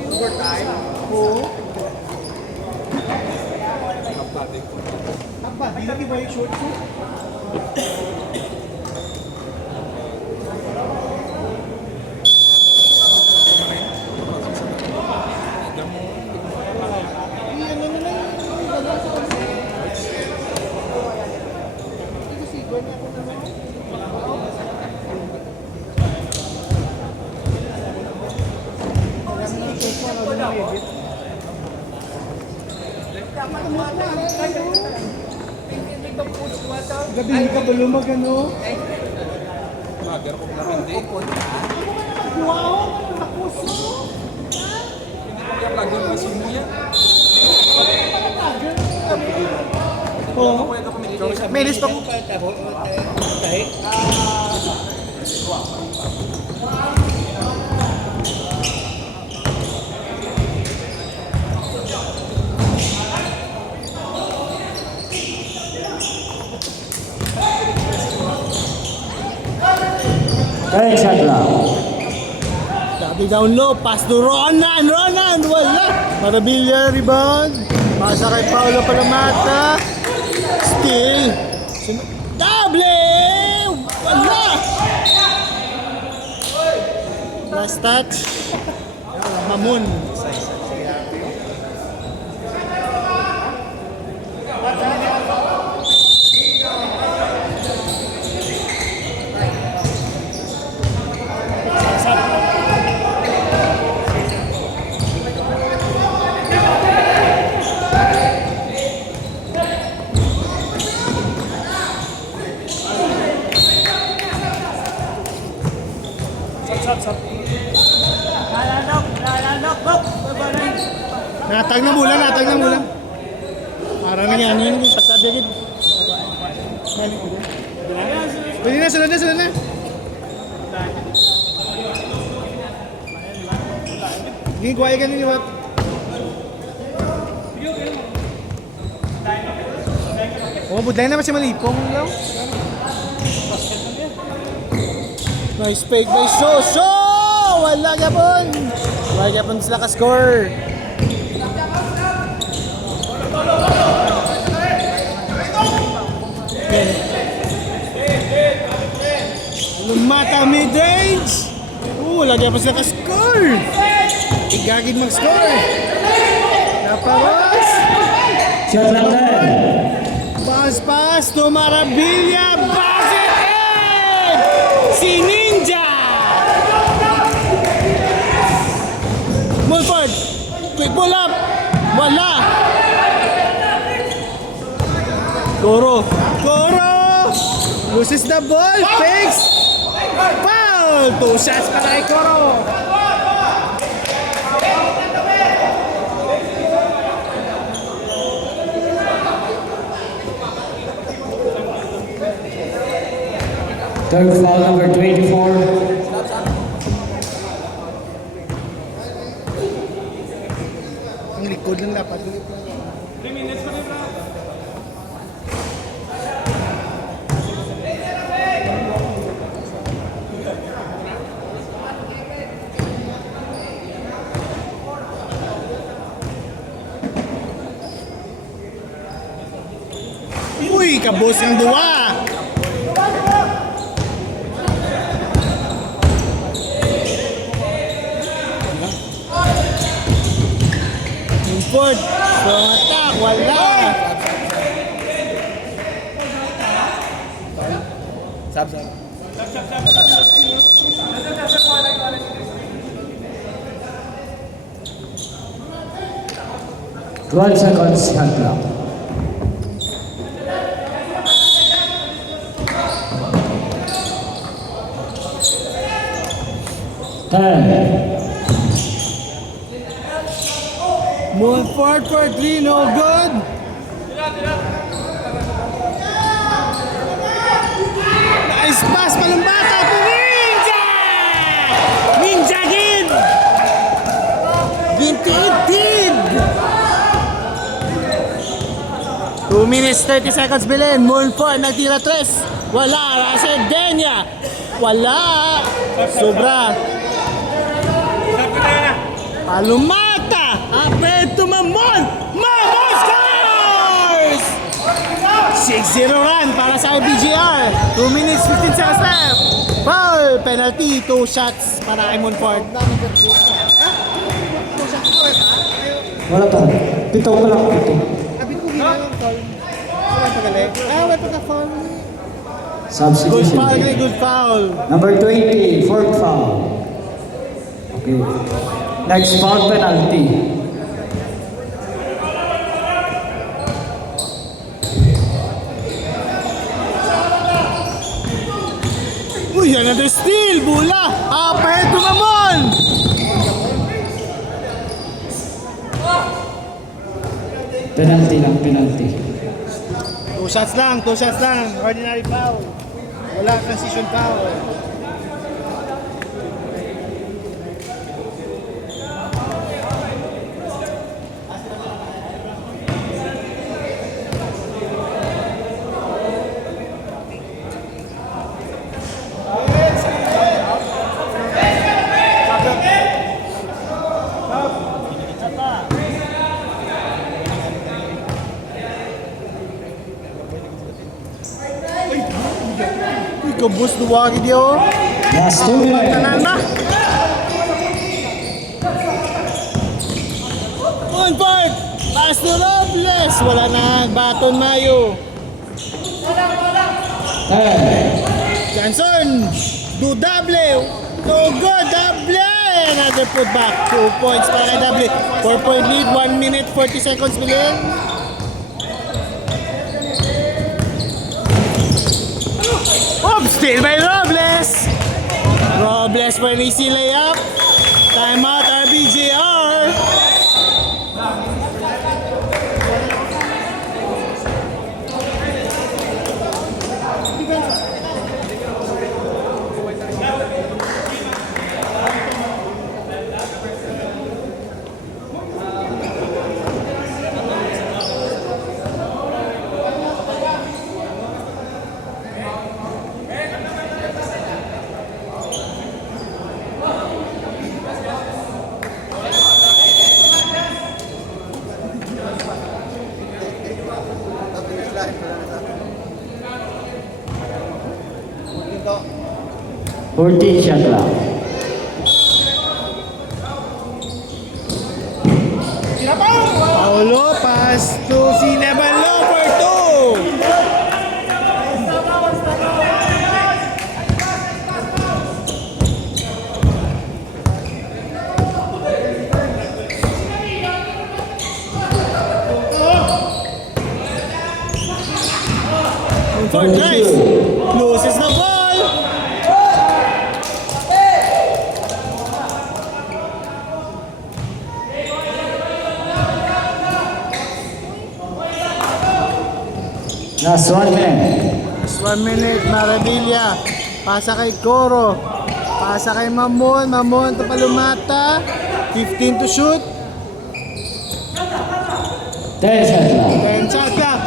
Overtime? Oo. Apa, di lagi ba yung short ko? Gabi hindi ka ba lumagano? Wow! Nakuso! Oo. May list pa ko. Third shot clock. Sabi down low, pass to Ronan, wala. Marabilla rebound. Pasa kay Paolo Palamata. Still. Double! Wala! Last touch. Mamun. Natag na mula. Parang nangyari yung pasabi agad. Pwede na, sunod na. Hindi, kuwaya ka niliwat. Buday naman siya malipong lang. Nice fake by Soso! Wala gapon sila ka-score. Lumata mid-range. Lagi pa sila ka-score. Igagid mag-score. Naparos. Shot clock 10. Pass to Marabilla. Basket in! Si Ninja! Mulford. Quick pull up. Wala. Coro. Loses the ball. Fakes. Foul. 2 shots para kay Coro. Third foul number 24. Ang likod lang dapat. 3 minutes pa rin, bro. Uy, kabos yung duwa. Ford, strong attack, wala. Sab. 12 seconds shot clock. Mulford for 3, no good. Nice pass, Palumbata to Ninja! Ninja Kid! Ginti-itid! 2 minutes 30 seconds bilin. Mulford nagtira 3. Wala. Russell Denya. Wala. Sobra. Palumata! Aperto Mamon! Mamon scores! 6-0 run para sa IBGR. 2 minutes 15 seconds left. Foul! Penalty. 2 shots para kay Monfort. Wala pa. Pito ko lang. Pito. Abit ko gina ng foul. Wala pa ka-foul. Good Substitution. foul, good foul. Number 20, fourth foul. Okay. Next foul penalty. Uy, another steal! Bula! Ahead to Mamon! Penalty lang, penalty. 2 shots lang. Ordinary foul. Wala transition foul. Uy, kabus duwagi di oh. Last 2 minutes. Tanan na. On part! Pass to Robles! Wala na, baton Mayo. 10. Johnson! Do double! No good! Double! Another putback. 2 points para kay double. 4-point lead, 1 minute 40 seconds bilhin. Oops! Still by Robles! Robles for an easy layup. Timeout RBJR. Dito. 14 shot lang. Paulo, pass to Sinabalo for 2. For drive, loses the ball. Last 1 minute. Just 1 minute, Maravilla. Pasa kay Coro. Pasa kay Mamon. Mamon to Palumata. 15 to shoot. 10 shot lang. 10 shot clock.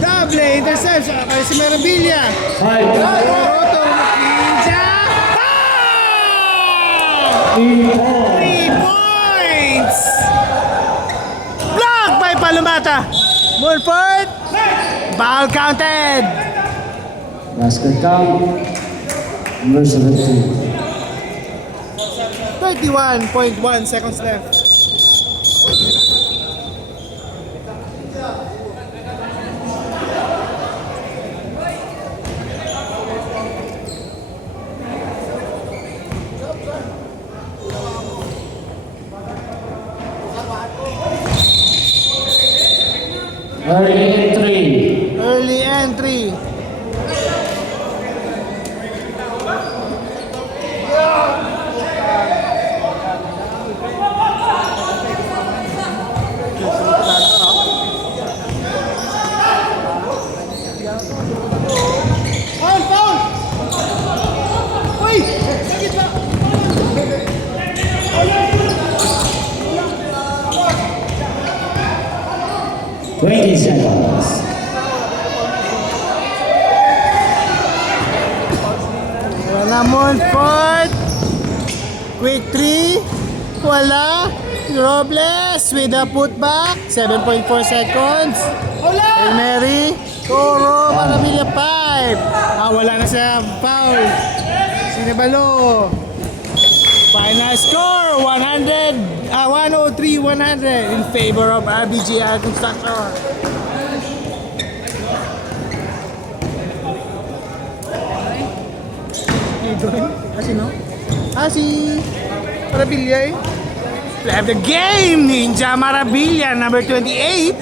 Double interception kay si Maravilla. 5. Coro to Ninja. Ah! 3 points! Blocked by Palumata. Mulford. Foul counted. Basket count. Verse 2. 31.1 seconds left. Early entry. Early entry. Foul! Foul! Uy! Sakit ba? 20 seconds. Wala Monfort. Quick 3. Wala. Robles with a putback. 7.4 seconds. Hail Mary. Coro. Maravilla 5. Wala na sa foul. Sinabalo. Final score 103-100 in favor of RBGR Construction. Si Maravilla eh. Play of the game, Ninja Maravilla, number 28.